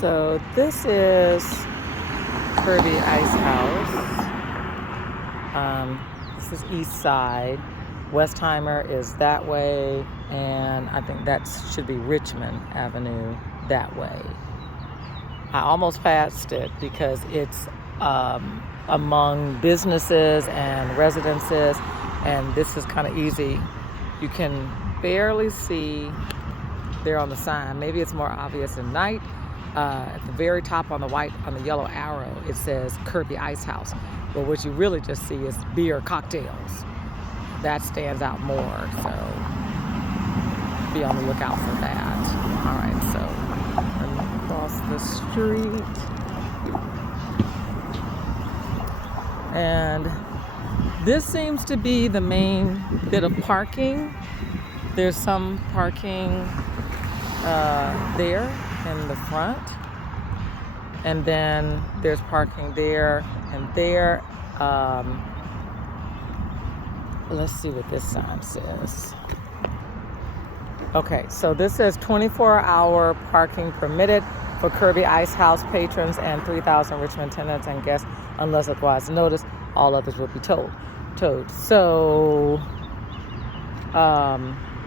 So this is Kirby Ice House. This is East Side. Westheimer is that way, and I think that should be Richmond Avenue that way. I almost passed it because it's among businesses and residences, and this is kind of easy. You can barely see there on the sign. Maybe it's more obvious at night. At the very top on the yellow arrow, it says Kirby Ice House. But what you really just see is beer cocktails. That stands out more, so be on the lookout for that. All right, so across the street. And this seems to be the main bit of parking. There's some parking there in the front, and then there's parking there and there. Let's see what this sign says. Okay, so this says 24-hour parking permitted for Kirby Ice House patrons and 3,000 Richmond tenants and guests unless otherwise noticed. All others will be towed. So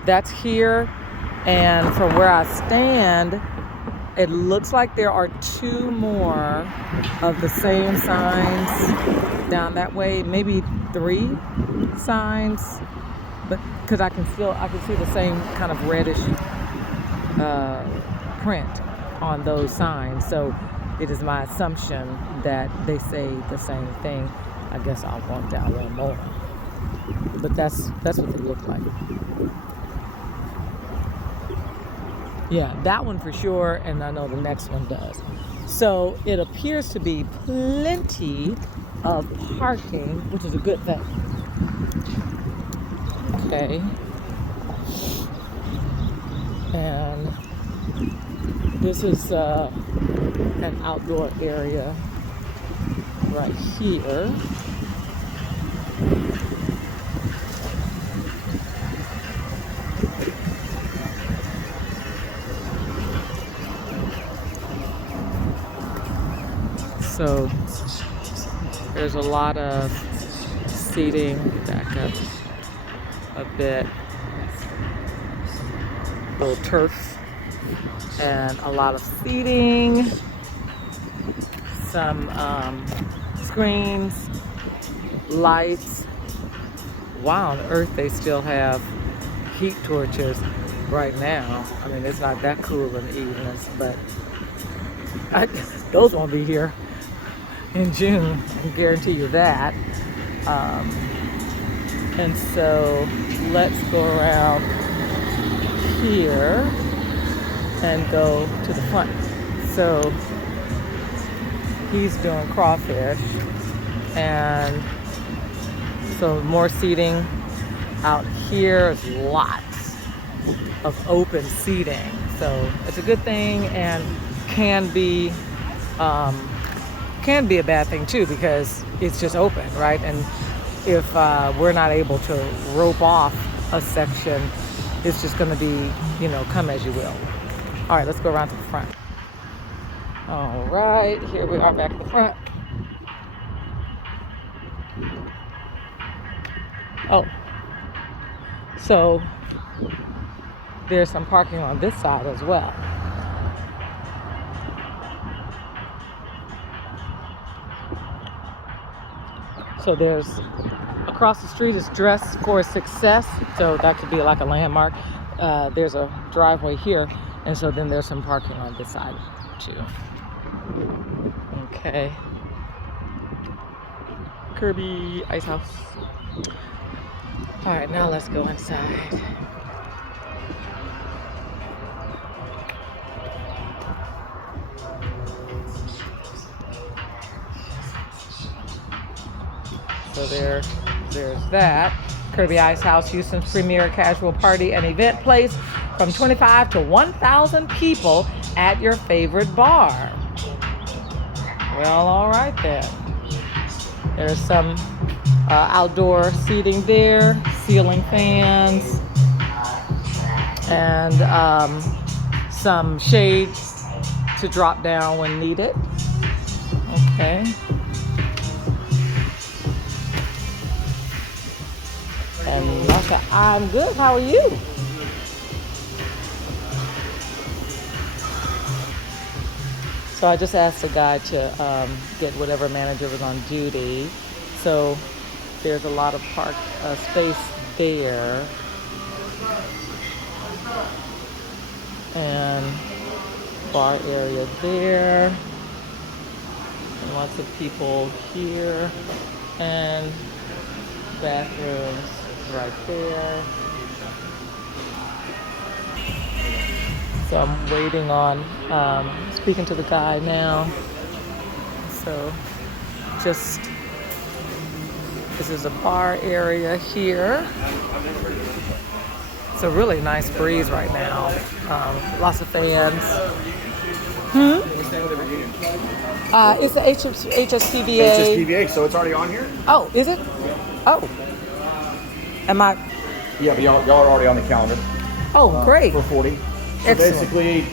that's here, and from where I stand, it looks like there are two more of the same signs down that way, maybe three signs, but because I can see the same kind of reddish print on those signs. So it is my assumption that they say the same thing. I guess I'll walk down a little more, but that's what they look like. Yeah, that one for sure, and I know the next one does. So it appears to be plenty of parking, which is a good thing. Okay. And this is an outdoor area right here. So there's a lot of seating. Back up a bit. A little turf and a lot of seating. Some screens, lights. Why on earth they still have heat torches right now? I mean, it's not that cool in the evenings, but those won't be here in June, I can guarantee you that. And so let's go around here and go to the front. So he's doing crawfish, and so more seating out here. Is lots of open seating, so it's a good thing, and can be a bad thing too, because it's just open, right? And if we're not able to rope off a section, it's just going to be, come as you will. All right, let's go around to the front. All right, here we are back at the front. Oh, so there's some parking on this side as well. So there's, across the street is Dress for Success, so that could be like a landmark. There's a driveway here, and so then there's some parking on this side too. Okay. Kirby Ice House. All right, now let's go inside. So there's that. Kirby Ice House, Houston's premier casual party and event place, from 25 to 1,000 people at your favorite bar. Well, all right then. There's some outdoor seating there, ceiling fans, and some shade to drop down when needed. Okay. And Marsha, I'm good. How are you? So I just asked the guy to get whatever manager was on duty. So there's a lot of park space there. And bar area there. And lots of people here. And bathrooms right there. So I'm waiting on speaking to the guy now. So just, this is a bar area here. It's a really nice breeze right now. Lots of fans. It's the HSPVA. HSPVA, so it's already on here? Oh, is it? Oh. Am I? Yeah, but y'all are already on the calendar. Oh, great. For 40. So Excellent. basically,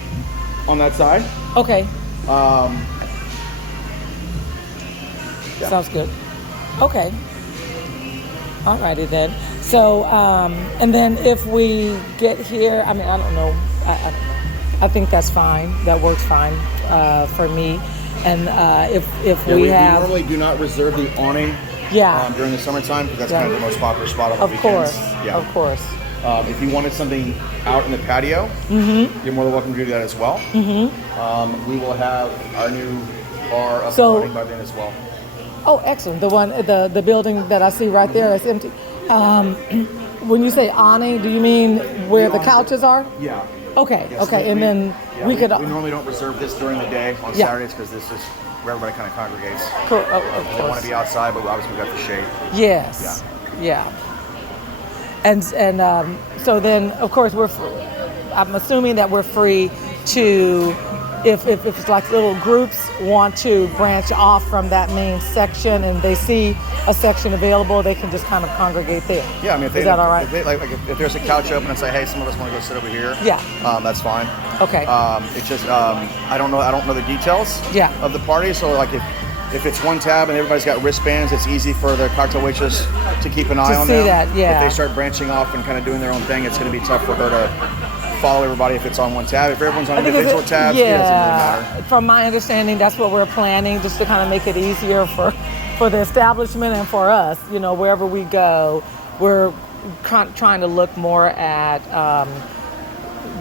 on that side. Okay. Yeah. Sounds good. Okay. Alrighty then. So, and then if we get here, I mean, I don't know. I don't know. I think that's fine. That works fine for me. And if we have, we normally do not reserve the awning. Yeah. During the summertime, because that's kind of the most popular spot on the weekends. Course. Yeah. Of course. If you wanted something out in the patio, you're more than welcome to do that as well. We will have our new bar up and running by then as well. Oh, excellent. The one, the building that I see right there is empty. When you say awning, do you mean where the couches are? Yeah. Okay. Yes, okay. And then we could. We normally don't reserve this during the day on Saturdays because this is where everybody kind of congregates. Cool. Of They want to be outside, but obviously we got the shade. Yes. Yeah. And so then, of course, I'm assuming that we're free to, if it's like little groups want to branch off from that main section and they see a section available, they can just kind of congregate there. Yeah, I mean, is that all right? If there's a couch open and say, hey, some of us want to go sit over here. Yeah. That's fine. Okay. It's just I don't know the details. Yeah. Of the party, so like if it's one tab and everybody's got wristbands, it's easy for the cocktail waitress to keep an eye on them. To see that, yeah. If they start branching off and kind of doing their own thing, it's going to be tough for her to follow everybody if it's on one tab. If everyone's on individual tabs, it doesn't really matter. From my understanding, that's what we're planning, just to kind of make it easier for the establishment and for us. You know, wherever we go, we're trying to look more at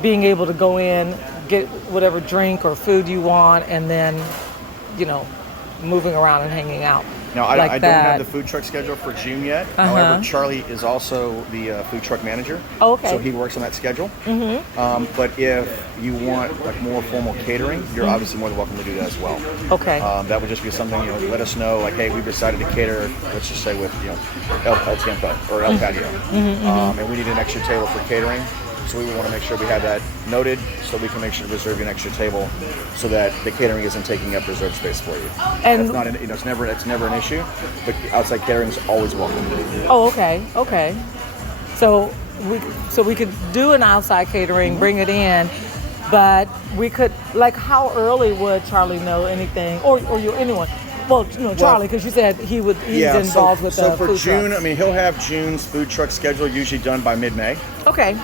being able to go in, get whatever drink or food you want, and then, you know, moving around and hanging out. Now, I don't have the food truck schedule for June yet. However, Charlie is also the food truck manager. Oh, okay. So he works on that schedule. But if you want like more formal catering, you're obviously more than welcome to do that as well. Okay. That would just be something, you know, let us know, like, hey, we've decided to cater, let's just say with, you know, El Tiempo or El Patio. And we need an extra table for catering. So we would want to make sure we have that noted so we can make sure to reserve you an extra table so that the catering isn't taking up reserved space for you. And that's not an, you know, it's never an issue, but outside catering is always welcome. Oh, okay. So we could do an outside catering, bring it in, but we could, like, how early would Charlie know anything, or anyone? Well, you know, Charlie, because you said he's involved with the food trucks. So for June, I mean, he'll have June's food truck schedule usually done by mid-May. Okay.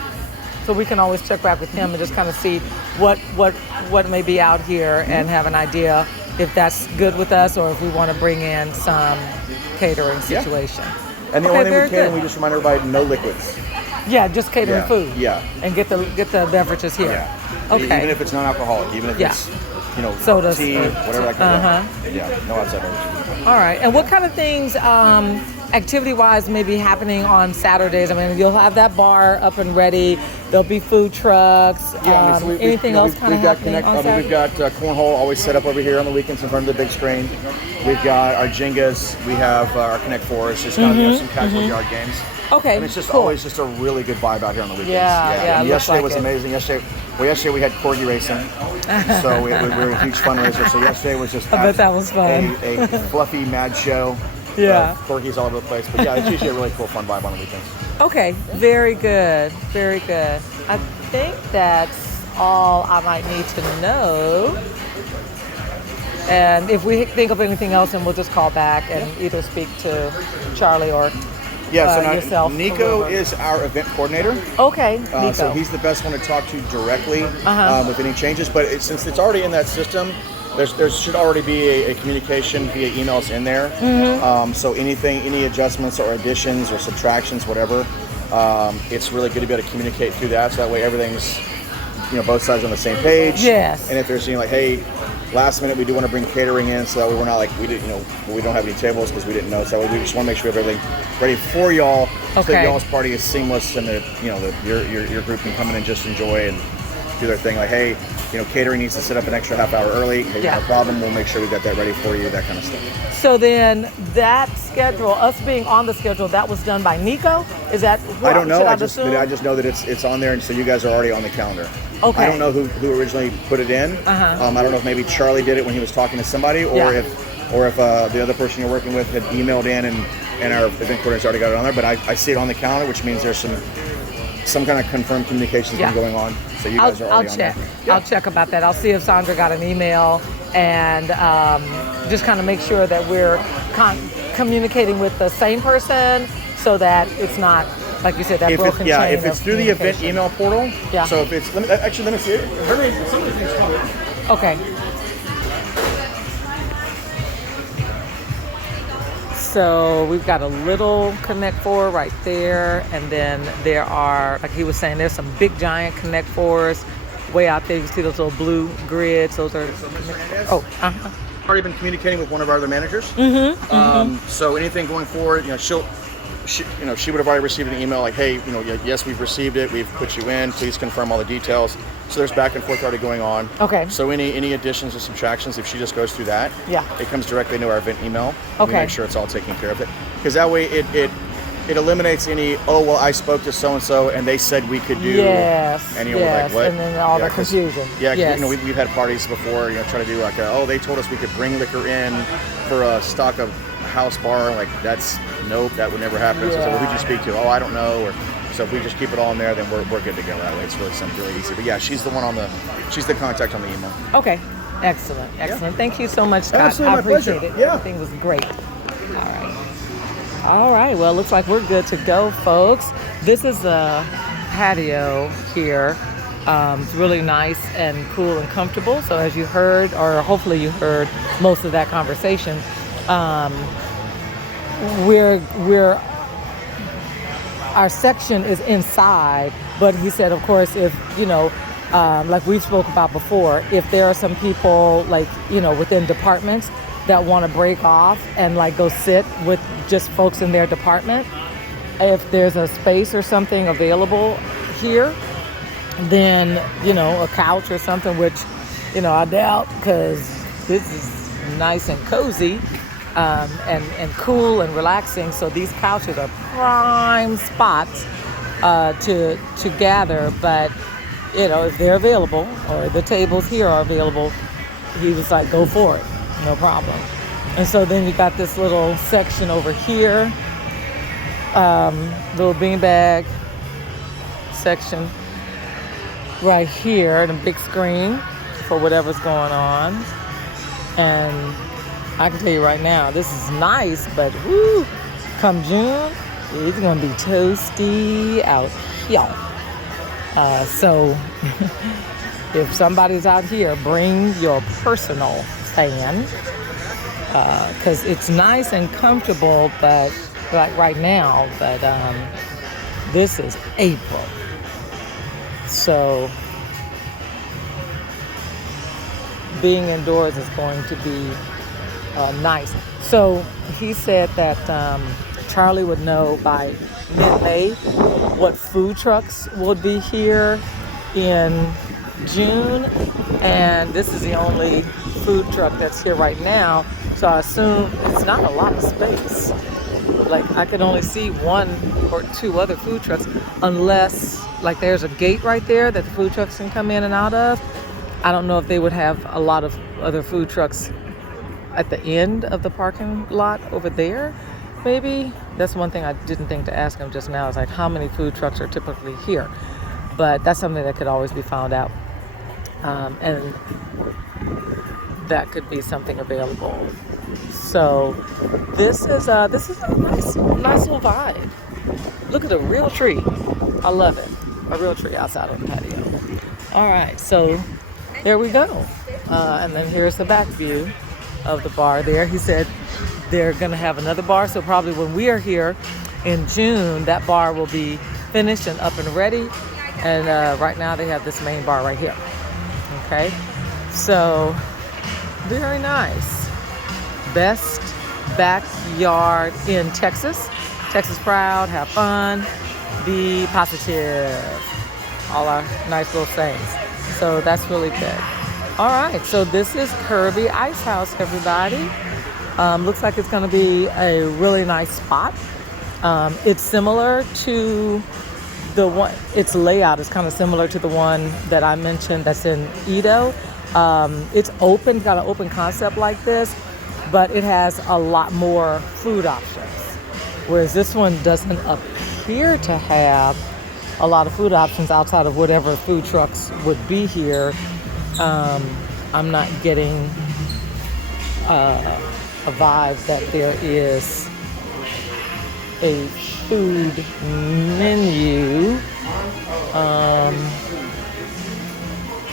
So we can always check back with him and just kind of see what may be out here and have an idea if that's good with us or if we want to bring in some catering situation. And the only thing with catering, we just remind everybody, no liquids. Yeah, just catering food. Yeah. And get the beverages here. Yeah. Okay. Even if it's non-alcoholic, even if it's, you know, sodas, tea, whatever that kind of. Yeah, no outside beverages. All right. And what kind of things, activity-wise, may be happening on Saturdays? I mean, you'll have that bar up and ready. There'll be food trucks. Yeah, so anything else kind of happening on Saturday? We've got cornhole always set up over here on the weekends in front of the big screen. We've got our Jengas. We have our Connect Four. It's just kind of, you know, some casual yard games. Okay, and it's just always just a really good vibe out here on the weekends. Yeah. Yesterday was amazing. Yesterday we had corgi racing, so we were a huge fundraiser. So yesterday was just I bet that was fun. A fluffy mad show. Yeah, corgis all over the place. But yeah, it's usually a really cool, fun vibe on the weekends. Okay, very good, very good. I think that's all I might need to know. And if we think of anything else, then we'll just call back and either speak to Charlie or So yourself. Nico is our event coordinator. Okay, Nico. So he's the best one to talk to directly with any changes. But since it's already in that system, there should already be a communication via emails in there. So any adjustments or additions or subtractions, whatever, it's really good to be able to communicate through that. So that way everything's, both sides on the same page. Yes. And if there's like, hey, last minute we do want to bring catering in, so that way we're not like we don't have any tables because we didn't know. So we just want to make sure we have everything ready for y'all, so that y'all's party is seamless and that your group can come in and just enjoy and do their thing. Like, hey, catering needs to set up an extra half hour early. Hey, no problem. We'll make sure we got that ready for you. That kind of stuff. So then that schedule, us being on the schedule, that was done by Nico? Is that? I don't know. I assume? just know that it's on there, and so you guys are already on the calendar. Okay. I don't know who originally put it in. I don't know if maybe Charlie did it when he was talking to somebody, or if the other person you're working with had emailed in and our event coordinator's already got it on there. But I see it on the calendar, which means there's some kind of confirmed communication's been going on. So you guys are already on there. I'll check about that. I'll see if Sandra got an email and just kind of make sure that we're communicating with the same person so that it's not, like you said, that broken chain if it's through the event email portal. Yeah. So if it's, let me see it. Her name, somebody's name's Tony. Okay. So we've got a little Connect Four right there, and then there are, like he was saying, there's some big giant Connect Fours way out there. You can see those little blue grids. Those are. Already been communicating with one of our other managers. So anything going forward, she would have already received an email like, hey, yes, we've received it. We've put you in. Please confirm all the details. So there's back and forth already going on. Okay. So any additions or subtractions, if she just goes through that, it comes directly into our event email. Okay. We make sure it's all taken care of it, because that way it eliminates any, oh, well, I spoke to so-and-so and they said we could do. Yes. And like, what? And then all the 'cause, confusion. Yeah, we've had parties before, try to do like, they told us we could bring liquor in for a stock of house bar. Like, nope, that would never happen. So who did you speak to? Oh, I don't know. Or so if we just keep it all in there, then we're good to go. That way it's really something really easy. But yeah, she's the contact on the email. Okay. Excellent. Thank you so much, Scott. Absolutely, I appreciate pleasure. it. Yeah. Everything was great. All right. Well, looks like we're good to go, folks. This is a patio here. It's really nice and cool and comfortable. So as you heard, or hopefully you heard most of that conversation, our section is inside, but he said, of course, if, like we spoke about before, if there are some people within departments that want to break off and go sit with just folks in their department, if there's a space or something available here, then, a couch or something, which, I doubt, because this is nice and cozy. And cool and relaxing. So these couches are prime spots to gather. But if they're available or the tables here are available, he was like, go for it, no problem. And so then you got this little section over here, little beanbag section right here, and a big screen for whatever's going on. And I can tell you right now, this is nice, but woo, come June, it's going to be toasty out here. So if somebody's out here, bring your personal fan, because it's nice and comfortable, but like right now, but this is April. So being indoors is going to be nice. So he said that Charlie would know by mid-May what food trucks would be here in June, and this is the only food truck that's here right now, so I assume it's not a lot of space. Like, I can only see one or two other food trucks, unless there's a gate right there that the food trucks can come in and out of. I don't know if they would have a lot of other food trucks at the end of the parking lot over there, maybe. That's one thing I didn't think to ask him just now, is how many food trucks are typically here. But that's something that could always be found out and that could be something available. So this is a nice little vibe. Look at the real tree. I love it. A real tree outside on the patio. All right, so there we go. And then here's the back view of the bar there. He said they're gonna have another bar, so probably when we are here in June, that bar will be finished and up and ready. And right now they have this main bar right here. Okay, so very nice. Best backyard in Texas. Texas proud, have fun, be positive. All our nice little sayings. So that's really good. All right, so this is Kirby Ice House, everybody. Looks like it's going to be a really nice spot. It's similar to the one, its layout is kind of similar to the one that I mentioned that's in Edo. It's open, got an open concept like this, but it has a lot more food options. Whereas this one doesn't appear to have a lot of food options outside of whatever food trucks would be here. I'm not getting a vibe that there is a food menu.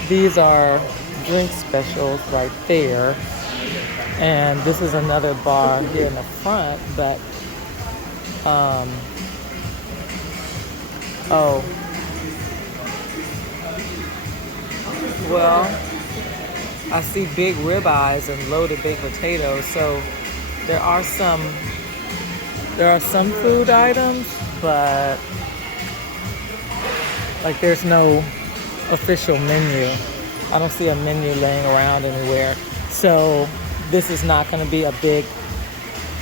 These are drink specials right there. And this is another bar here in the front, but oh, well, I see big ribeyes and loaded baked potatoes, so there are some food items, but like there's no official menu. I don't see a menu laying around anywhere. So this is not going to be a big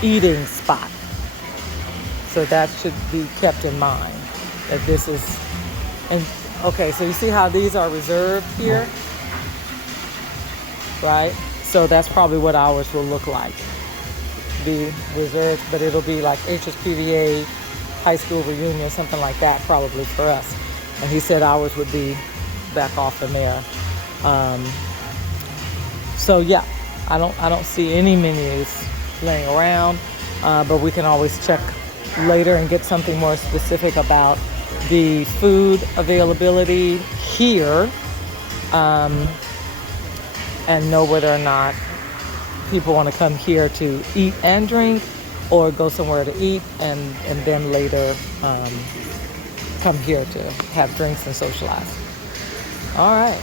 eating spot. So that should be kept in mind, that this is, and okay, so you see how these are reserved here, right? So that's probably what ours will look like. Be reserved, but it'll be like HSPVA high school reunion, something like that probably for us. And he said ours would be back off in there. So yeah, I don't see any menus laying around, but we can always check later and get something more specific about the food availability here, and know whether or not people want to come here to eat and drink, or go somewhere to eat and then later come here to have drinks and socialize. All right.